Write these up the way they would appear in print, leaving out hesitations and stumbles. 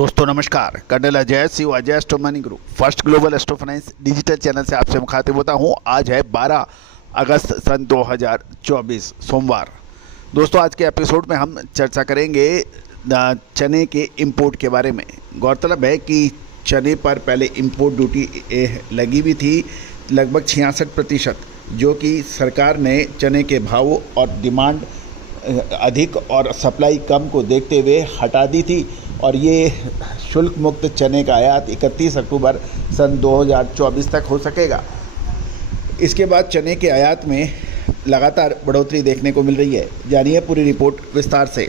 दोस्तों नमस्कार। Colonel Ajay Shiv Ajay astro money group first global astro finance digital channel से आपसे मुखातिब होता हूं। आज है 12 अगस्त सन 2024 सोमवार। दोस्तों आज के एपिसोड में हम चर्चा करेंगे चने के इंपोर्ट के बारे में। गौरतलब है कि चने पर पहले इंपोर्ट ड्यूटी लगी हुई थी लगभग 66%, जो कि सरकार ने चने के भाव और डिमांड अधिक और सप्लाई कम को देखते हुए हटा दी थी और ये शुल्क मुक्त चने का आयात 31 अक्टूबर सन 2024 तक हो सकेगा। इसके बाद चने के आयात में लगातार बढ़ोतरी देखने को मिल रही है। जानिए पूरी रिपोर्ट विस्तार से।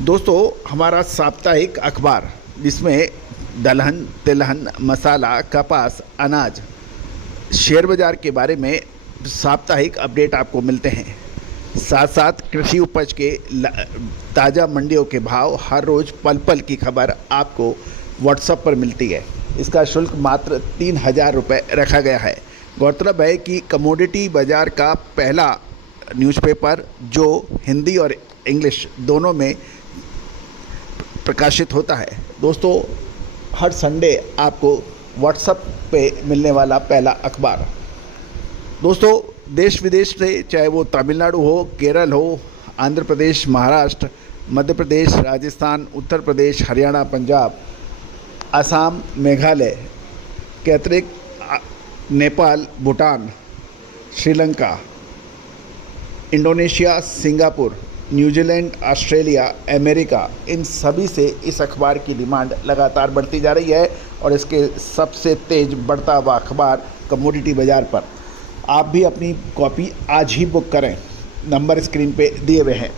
दोस्तों हमारा साप्ताहिक अखबार जिसमें दलहन, तिलहन, मसाला, कपास, अनाज, शेयर बाज़ार के बारे में साप्ताहिक अपडेट आपको मिलते हैं। साथ साथ कृषि उपज के ताज़ा मंडियों के भाव, हर रोज़ पल पल की खबर आपको व्हाट्सएप पर मिलती है। इसका शुल्क मात्र 3000 रुपये रखा गया है। गौरतलब है कि कमोडिटी बाज़ार का पहला न्यूज़पेपर जो हिंदी और इंग्लिश दोनों में प्रकाशित होता है। दोस्तों हर संडे आपको व्हाट्सएप पे मिलने वाला पहला अखबार। दोस्तों देश विदेश से, चाहे वो तमिलनाडु हो, केरल हो, आंध्र प्रदेश, महाराष्ट्र, मध्य प्रदेश, राजस्थान, उत्तर प्रदेश, हरियाणा, पंजाब, असम, मेघालय के अतिरिक्त Nepal, Bhutan, Sri Lanka, Indonesia, Singapore, New Zealand, Australia, America, इन सभी से इस अखबार की डिमांड लगातार बढ़ती जा रही है और इसके सबसे तेज़ बढ़ता हुआ अखबार कमोडिटी बाज़ार पर। आप भी अपनी कॉपी आज ही बुक करें, नंबर स्क्रीन पे दिए हुए हैं।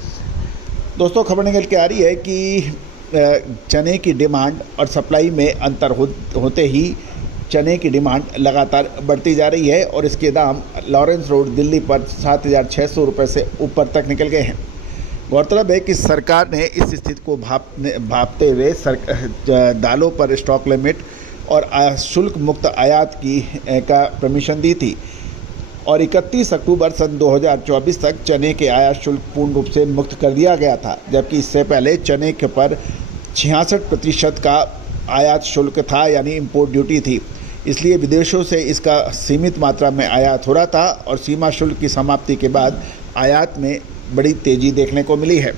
दोस्तों खबर निकल के आ रही है कि चने की डिमांड और सप्लाई में अंतर होते ही चने की डिमांड लगातार बढ़ती जा रही है और इसके दाम लॉरेंस रोड दिल्ली पर 7600 रुपये से ऊपर तक निकल गए हैं। गौरतलब है कि सरकार ने इस स्थिति को भांपते हुए दालों पर स्टॉक लिमिट और शुल्क मुक्त आयात का परमिशन दी थी और 31 अक्टूबर सन 2024 तक चने के आयात शुल्क पूर्ण रूप से मुक्त कर दिया गया था, जबकि इससे पहले चने के पर 66% का आयात शुल्क था, यानी इंपोर्ट ड्यूटी थी। इसलिए विदेशों से इसका सीमित मात्रा में आयात हो रहा था और सीमा शुल्क की समाप्ति के बाद आयात में बड़ी तेज़ी देखने को मिली है।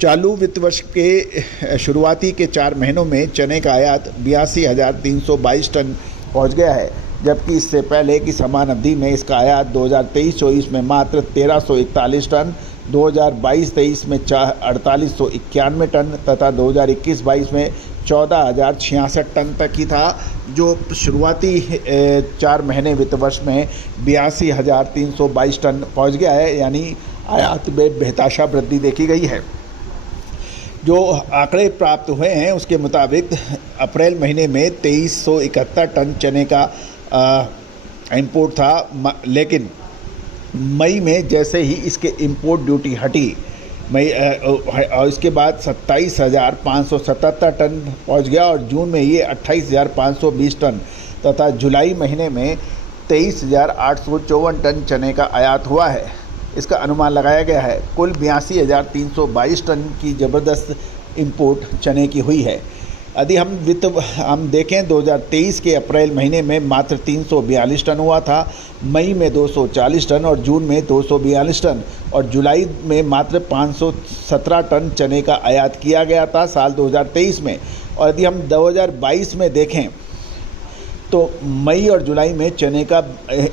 चालू वित्त वर्ष के शुरुआती के 4 महीनों में चने का आयात 82,322 टन पहुँच गया है, जबकि इससे पहले की समान अवधि में इसका आयात 2023-24 में मात्र 1341 टन, 2022-23 में 4891 टन तथा 2021-22 में 14,066 टन तक ही था, जो शुरुआती 4 महीने वित्त वर्ष में 82,322 टन पहुंच गया है, यानी आयात में बेतहाशा वृद्धि देखी गई है। जो आंकड़े प्राप्त हुए हैं उसके मुताबिक अप्रैल महीने में 2371 टन चने का इंपोर्ट था, लेकिन मई में जैसे ही इसके इंपोर्ट ड्यूटी हटी और इसके बाद 27,577 टन पहुंच गया और जून में ये 28,520 टन तथा जुलाई महीने में 23,854 टन चने का आयात हुआ है। इसका अनुमान लगाया गया है कुल 82,322 टन की ज़बरदस्त इंपोर्ट चने की हुई है। यदि हम देखें 2023 के अप्रैल महीने में मात्र 342 टन हुआ था, मई में 240 टन और जून में 242 टन और जुलाई में मात्र 517 टन चने का आयात किया गया था साल 2023 में। और यदि हम 2022 में देखें तो मई और जुलाई में चने का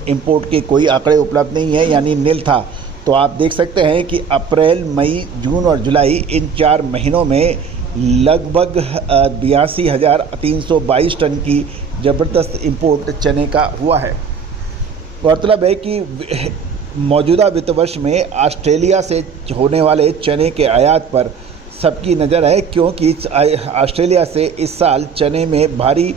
इंपोर्ट के कोई आंकड़े उपलब्ध नहीं है, यानी नील था। तो आप देख सकते हैं कि अप्रैल, मई, जून और जुलाई इन 4 महीनों में लगभग 82,322 टन की ज़बरदस्त इंपोर्ट चने का हुआ है। गौरतलब है कि मौजूदा वित्त वर्ष में ऑस्ट्रेलिया से होने वाले चने के आयात पर सबकी नज़र है, क्योंकि ऑस्ट्रेलिया से इस साल चने में भारी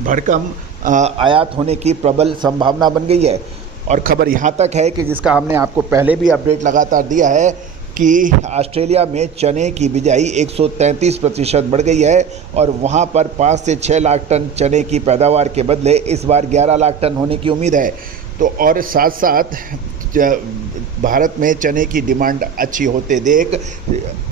भरकम आयात होने की प्रबल संभावना बन गई है। और खबर यहाँ तक है कि जिसका हमने आपको पहले भी अपडेट लगातार दिया है कि ऑस्ट्रेलिया में चने की बिजाई 133% बढ़ गई है और वहाँ पर 5 से 6 लाख टन चने की पैदावार के बदले इस बार 11 लाख टन होने की उम्मीद है। तो और साथ साथ भारत में चने की डिमांड अच्छी होते देख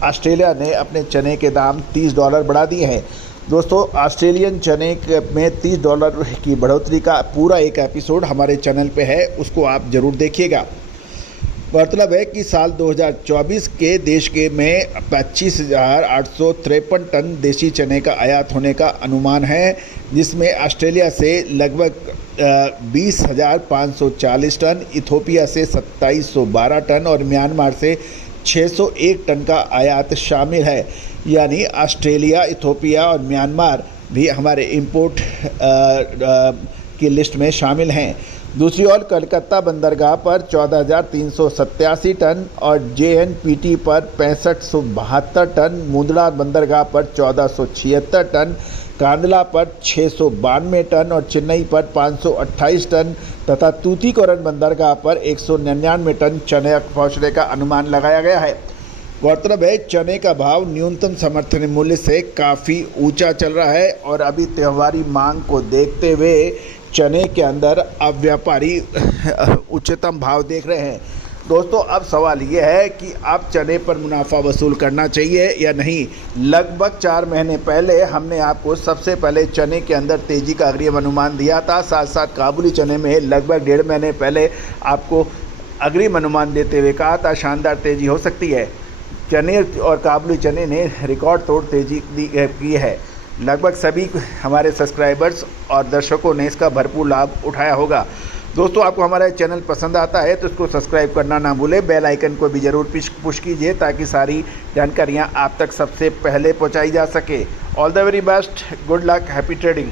ऑस्ट्रेलिया ने अपने चने के दाम $30 बढ़ा दिए हैं। दोस्तों, ऑस्ट्रेलियन चने में $30 की बढ़ोतरी का पूरा एक एपिसोड हमारे चैनल पे है, उसको आप ज़रूर देखिएगा। गौरतलब है कि साल 2024 के देश के में 25,853 टन देसी चने का आयात होने का अनुमान है, जिसमें ऑस्ट्रेलिया से लगभग 20,540 टन, इथोपिया से 2,712 टन और म्यांमार से 601 टन का आयात शामिल है। यानी ऑस्ट्रेलिया, इथोपिया और म्यांमार भी हमारे इंपोर्ट की लिस्ट में शामिल हैं। दूसरी ओर कलकत्ता बंदरगाह पर 14,387 टन और JNPT पर 6572 टन, मुंद्रा बंदरगाह पर 1476 टन, कांदला पर 692 टन और चेन्नई पर 528 टन तथा तूतीकोरन बंदरगाह पर 199 टन चने पहुँचने का अनुमान लगाया गया है। गौरतलब है, चने का भाव न्यूनतम समर्थन मूल्य से काफ़ी ऊंचा चल रहा है और अभी त्योहारी मांग को देखते हुए चने के अंदर अब व्यापारी उच्चतम भाव देख रहे हैं। दोस्तों, अब सवाल ये है कि अब चने पर मुनाफा वसूल करना चाहिए या नहीं। लगभग 4 महीने पहले हमने आपको सबसे पहले चने के अंदर तेज़ी का अग्रिम अनुमान दिया था, साथ साथ काबुली चने में लगभग 1.5 महीने पहले आपको अग्रिम अनुमान देते हुए कहा था शानदार तेज़ी हो सकती है। चने और काबुली चने ने रिकॉर्ड तोड़ तेज़ी की है। लगभग सभी हमारे सब्सक्राइबर्स और दर्शकों ने इसका भरपूर लाभ उठाया होगा। दोस्तों, आपको हमारा चैनल पसंद आता है तो इसको सब्सक्राइब करना ना भूलें, बेल आइकन को भी ज़रूर पुश कीजिए ताकि सारी जानकारियाँ आप तक सबसे पहले पहुँचाई जा सके। All the very best, good luck, happy trading.